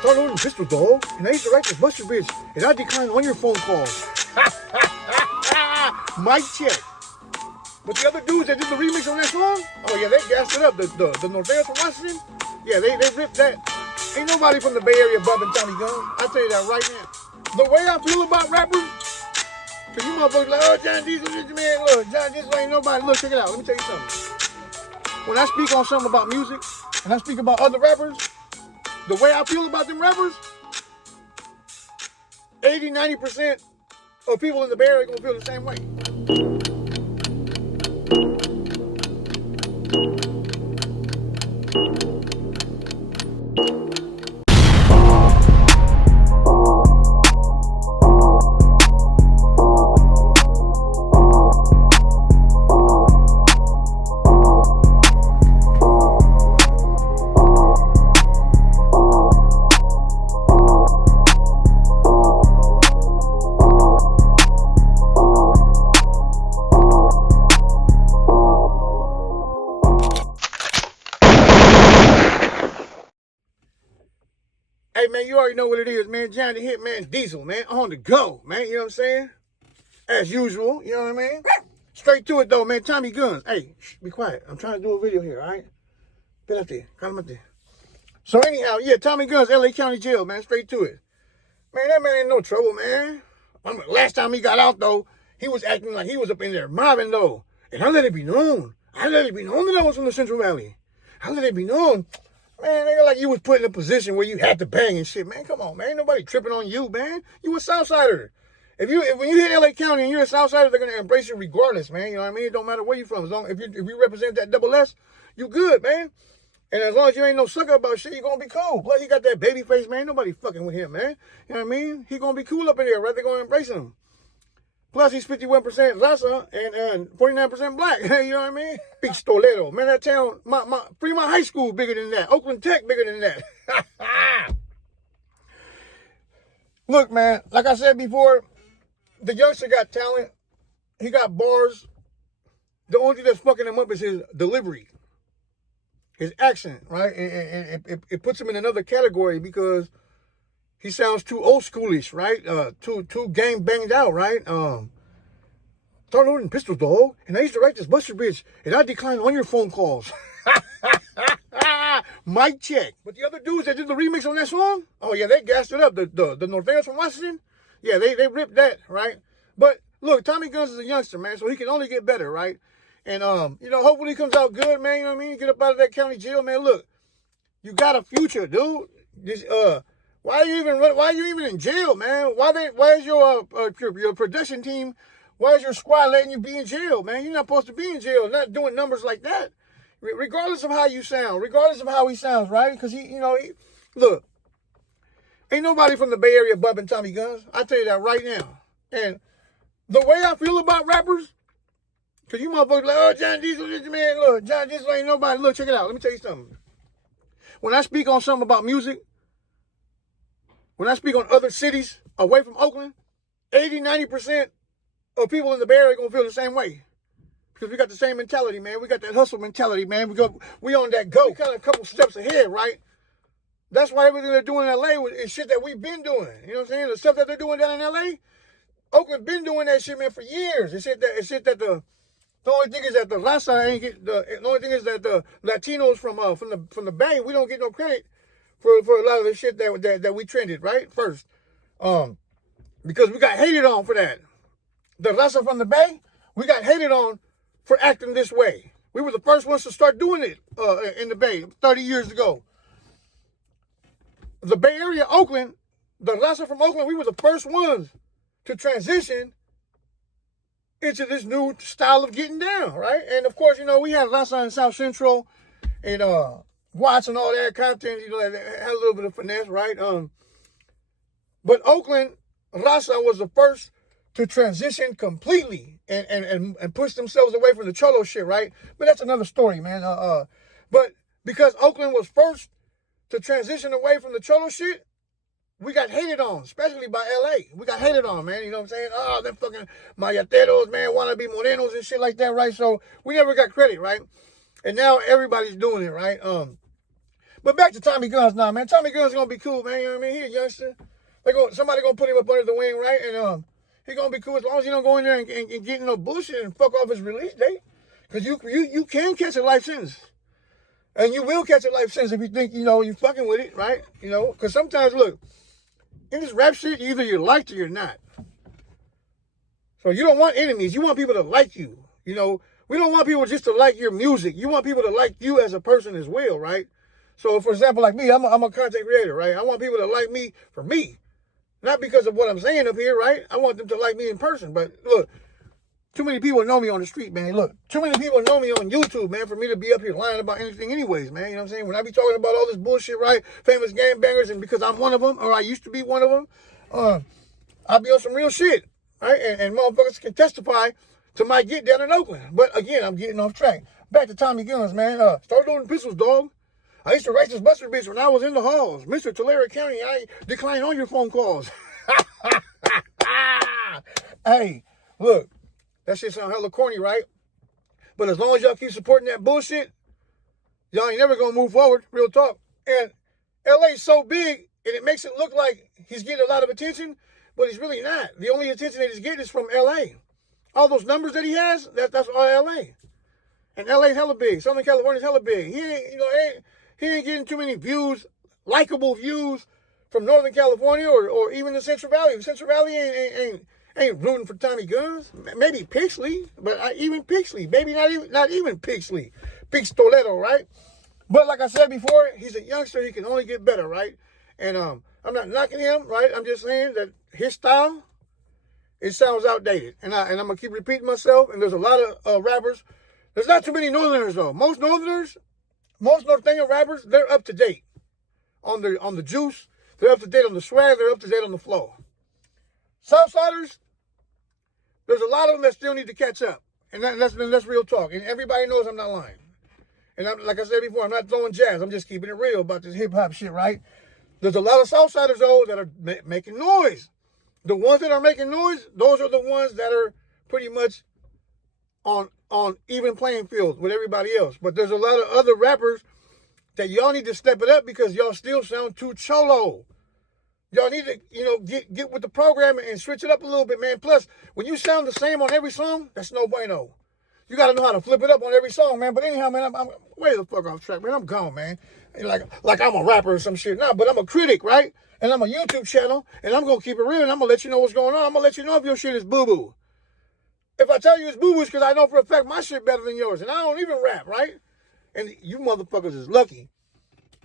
Start loading pistols, dog. And I used to write this Buster bitch, and I decline all your phone calls. Mic check. But the other dudes that did the remix on that song, oh yeah, they gassed it up. The Norteños from Washington, yeah, they ripped that. Ain't nobody from the Bay Area bumping Tommy Guns. I'll tell you that right now. The way I feel about rappers, cause you motherfuckers like, oh, John Diesel, man, look, John Diesel ain't nobody. Look, check it out. Let me tell you something. When I speak on something about music, and I speak about other rappers, the way I feel about them rappers, 80-90% of people in the Bay Area gonna feel the same way. Hey, man, you already know what it is, man. Johnny Hitman Diesel, man, on the go, man. You know what I'm saying? As usual, you know what I mean? Straight to it, though, man. Tommy Guns. Hey, be quiet. I'm trying to do a video here, all right? Get up there. Come up there. So, anyhow, yeah, Tommy Guns, LA County Jail, man. Straight to it. Man, that man ain't no trouble, man. Last time he got out, though, he was acting like he was up in there mobbing, though. And I let it be known. I let it be known that I was from the Central Valley. I let it be known. Man, they like you was put in a position where you had to bang and shit, man. Come on, man. Ain't nobody tripping on you, man. You a Southsider. When you hit LA County and you're a Southsider, they're gonna embrace you regardless, man. You know what I mean? It don't matter where you from. As long if you represent that double S, you good, man. And as long as you ain't no sucker about shit, you gonna be cool. Plus, he got that baby face, man. Ain't nobody fucking with him, man. You know what I mean? He gonna be cool up in there, right? They're gonna embrace him. Plus, he's 51% Raza and 49% black. You know what I mean? Big Stolero. Man, that town, Fremont High School bigger than that. Oakland Tech bigger than that. Look, man, like I said before, the youngster got talent. He got bars. The only thing that's fucking him up is his delivery. His accent, right? It puts him in another category because he sounds too old schoolish, right? Too gang banged out, right? Start loading pistols, dog. And I used to write this Buster bitch, and I decline all your phone calls. Mic check. But the other dudes that did the remix on that song, oh yeah, they gassed it up. The Norteños from Washington, yeah, they ripped that, right? But look, Tommy Guns is a youngster, man, so he can only get better, right? And you know, hopefully he comes out good, man. You know what I mean? Get up out of that county jail, man. Look, you got a future, dude. This why are you even in jail, man? Why is your production team, why is your squad letting you be in jail, man? You're not supposed to be in jail, not doing numbers like that. Regardless of how you sound, regardless of how he sounds, right? Because look, ain't nobody from the Bay Area bumping Tommy Guns. I tell you that right now. And the way I feel about rappers, because you motherfuckers like, oh, John Diesel, man, look, John Diesel ain't nobody. Look, check it out. Let me tell you something. When I speak on something about music, when I speak on other cities away from Oakland, 80-90% of people in the Bay Area are going to feel the same way. Because we got the same mentality, man. We got that hustle mentality, man. We on that go. We kind of a couple steps ahead, right? That's why everything they're doing in LA is shit that we've been doing. You know what I'm saying? The stuff that they're doing down in LA, Oakland been doing that shit, man, for years. It's shit that the only thing is that the Raza ain't get the only thing is that the Latinos from the Bay, we don't get no credit for a lot of the shit that we trended, right? First. Because we got hated on for that. The Raza from the Bay, we got hated on for acting this way. We were the first ones to start doing it in the Bay 30 years ago. The Bay Area, Oakland, the Raza from Oakland, we were the first ones to transition into this new style of getting down, right? And of course, you know, we had Raza in South Central and Watts and all that content, you know, that had a little bit of finesse, right? But Oakland, Raza was the first to transition completely and push themselves away from the Cholo shit, right? But that's another story, man. But because Oakland was first to transition away from the Cholo shit, we got hated on, especially by LA. We got hated on, man. You know what I'm saying? Oh, them fucking mayateros, man, wanna be morenos and shit like that, right? So we never got credit, right? And now everybody's doing it, right? But back to Tommy Guns now, man. Tommy Guns gonna be cool, man. You know what I mean? He a youngster. Somebody gonna put him up under the wing, right? And he gonna be cool as long as he don't go in there and get no bullshit and fuck off his release date. Cause you can catch a life sentence. And you will catch a life sentence if you think, you fucking with it, right? Cause sometimes, look, in this rap shit, either you're liked or you're not. So you don't want enemies. You want people to like you. We don't want people just to like your music. You want people to like you as a person as well, right? So, for example, like me, I'm a content creator, right? I want people to like me for me. Not because of what I'm saying up here, right? I want them to like me in person. But look, too many people know me on the street, man. Look, too many people know me on YouTube, man, for me to be up here lying about anything anyways, man. You know what I'm saying? When I be talking about all this bullshit, right? Famous gangbangers, and because I'm one of them, or I used to be one of them, I'll be on some real shit, right? And motherfuckers can testify to my get down in Oakland. But again, I'm getting off track. Back to Tommy Guns, man. Start loading pistols, dog. I used to race this buster bitch when I was in the halls. Mr. Tulare County, I decline all your phone calls. Hey, look, that shit sound hella corny, right? But as long as y'all keep supporting that bullshit, y'all ain't never gonna move forward, real talk. And LA's so big, and it makes it look like he's getting a lot of attention, but he's really not. The only attention that he's getting is from LA. All those numbers that he has, that's all LA. And LA's hella big. Southern California's hella big. He ain't getting too many views, likable views from Northern California or even the Central Valley. Central Valley ain't rooting for Tommy Guns. Maybe Pixley, but even Pixley. Maybe not even Pixley. Pixtoletto, right? But like I said before, he's a youngster. He can only get better, right? And I'm not knocking him, right? I'm just saying that his style, it sounds outdated. And I'm going to keep repeating myself. And there's a lot of rappers. There's not too many Northerners, though. Most Northern rappers, they're up to date on the juice. They're up to date on the swag. They're up to date on the flow. Southsiders, there's a lot of them that still need to catch up. And that's real talk. And everybody knows I'm not lying. And like I said before, I'm not throwing jazz. I'm just keeping it real about this hip-hop shit, right? There's a lot of Southsiders, though, that are making noise. The ones that are making noise, those are the ones that are pretty much on even playing field with everybody else. But there's a lot of other rappers that y'all need to step it up because y'all still sound too cholo. Y'all need to, get with the program and switch it up a little bit, man. Plus, when you sound the same on every song, that's no bueno. You got to know how to flip it up on every song, man. But anyhow, man, I'm way the fuck off track, man. I'm gone, man. Like I'm a rapper or some shit. Nah, but I'm a critic, right? And I'm a YouTube channel, and I'm going to keep it real, and I'm going to let you know what's going on. I'm going to let you know if your shit is boo-boo. If I tell you it's boo-boo, it's because I know for a fact my shit better than yours, and I don't even rap, right? And you motherfuckers is lucky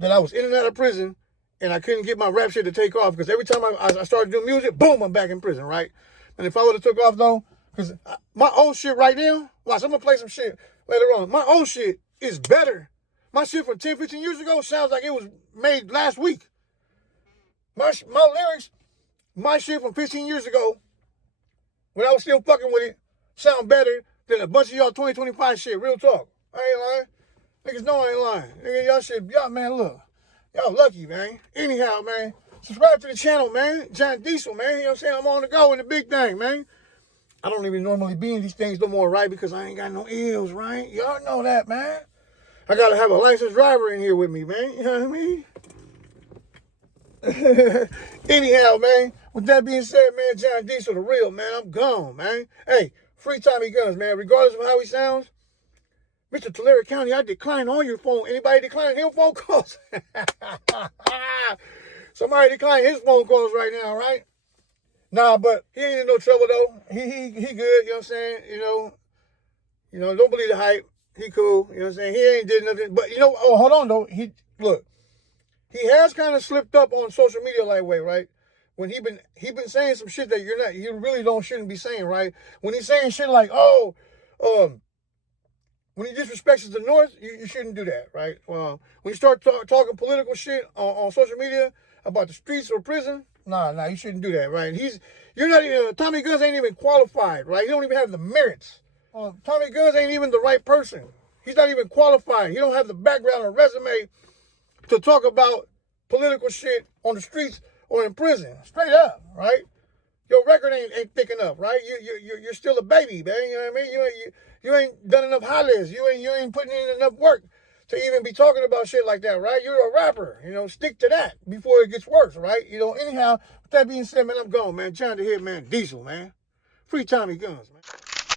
that I was in and out of prison, and I couldn't get my rap shit to take off, because every time I started doing music, boom, I'm back in prison, right? And if I would have took off, though, because my old shit right now, watch, I'm going to play some shit later on. My old shit is better. My shit from 10, 15 years ago sounds like it was made last week. My lyrics, my shit from 15 years ago, when I was still fucking with it, sound better than a bunch of y'all 2025 shit. Real talk. I ain't lying. Niggas know I ain't lying. Nigga, y'all, man, look. Y'all lucky, man. Anyhow, man, subscribe to the channel, man. John Diesel, man. You know what I'm saying? I'm on the go in the big thing, man. I don't even normally be in these things no more, right? Because I ain't got no ills, right? Y'all know that, man. I got to have a licensed driver in here with me, man. You know what I mean? Anyhow, man, with that being said, man, John Diesel, the real, man, I'm gone, man. Hey, free Tommy Guns, man. Regardless of how he sounds, Mr. Tulare County, I decline all your phone. Anybody decline his phone calls? Somebody decline his phone calls right now, right? Nah, but he ain't in no trouble, though. He good, you know what I'm saying? You know, don't believe the hype. He cool, you know what I'm saying? He ain't did nothing. But, hold on, though. He has kind of slipped up on social media lightweight, right? When he been saying some shit that you really shouldn't be saying, right? When he's saying shit like, when he disrespects the North, you shouldn't do that, right? When you start talking political shit on social media about the streets or prison, nah, you shouldn't do that, right? Tommy Guns ain't even qualified, right? He don't even have the merits. Tommy Guns ain't even the right person. He's not even qualified. He don't have the background or resume to talk about political shit on the streets or in prison. Straight up, right? Your record ain't thick enough, right? You're still a baby, man. You know what I mean? You ain't done enough hollers. You ain't putting in enough work to even be talking about shit like that, right? You're a rapper, you know, stick to that before it gets worse, right? You know, anyhow, with that being said, man, I'm gone, man. John the Hitman Diesel, man. Free Tommy Guns, man.